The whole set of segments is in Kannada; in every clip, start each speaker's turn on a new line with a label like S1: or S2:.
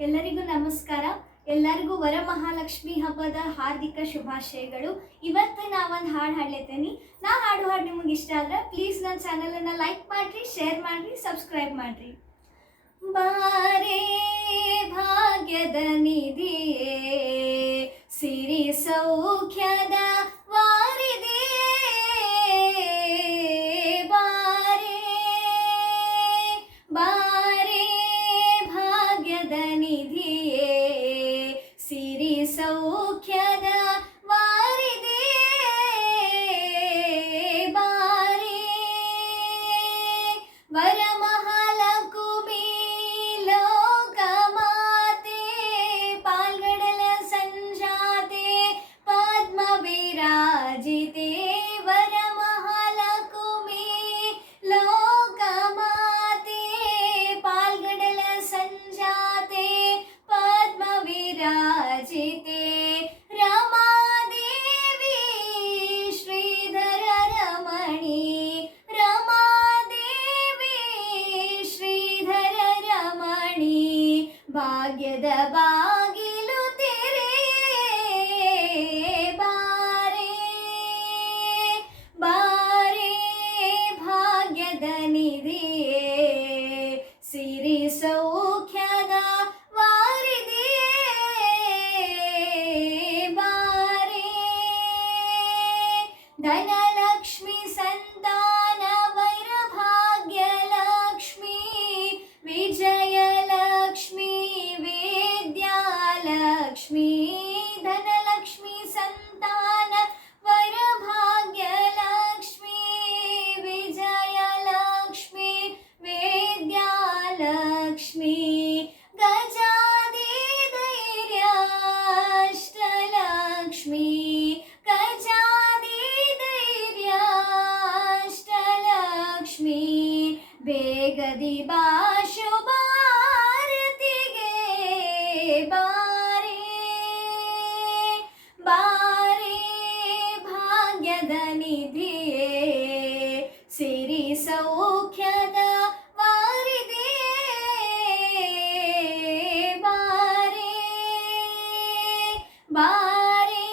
S1: ಎಲ್ಲರಿಗೂ ನಮಸ್ಕಾರ. ಎಲ್ಲರಿಗೂ ವರಮಹಾಲಕ್ಷ್ಮಿ ಹಬ್ಬದ ಹಾರ್ದಿಕ ಶುಭಾಶಯಗಳು. ಇವತ್ತು ನಾ ಒಂದು ಹಾಡು ಹಾಡ್ಲೇತೇನಿ ನಾ ಹಾಡು ಹಾಡು ನಿಮಗೆ ಇಷ್ಟ ಆದ್ರೆ ಪ್ಲೀಸ್ ನನ್ನ ಚಾನಲನ್ನು ಲೈಕ್ ಮಾಡಿರಿ ಶೇರ್ ಮಾಡಿರಿ ಸಬ್ಸ್ಕ್ರೈಬ್ ಮಾಡಿರಿ. ಬಾರೇ ಭಾಗ್ಯದ ನಿಧಿಯೇ, ಸಿರಿ ಸೌಖ್ಯದ ಭಾಗ್ಯದ ಬಾಗಿಲು ಬಾರೆ ಬಾರೆ ಭಾಗ್ಯದ ನಿಧಿಯೇ ಸಿರಿ ಸೌಖ್ಯದ ವಾರಿದೆಯೇ ಬಾರೆ. ಧನಲಕ್ಷ್ಮಿ ಸಂತಾನ ಪ್ರತಿಭಾಶು ಭಾರತಿಗೆ ಬಾರೆ ಬಾರೆ ಭಾಗ್ಯದ ನಿಧಿಯೇ ಸಿರಿ ಸೌಖ್ಯದ ವಾರಿದೆಯೇ ಬಾರೆ ಬಾರೆ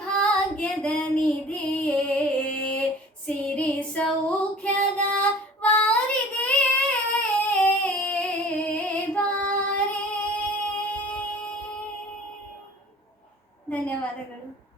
S1: ಭಾಗ್ಯದ ನಿಧಿಯೇ ಧನ್ಯವಾದಗಳು.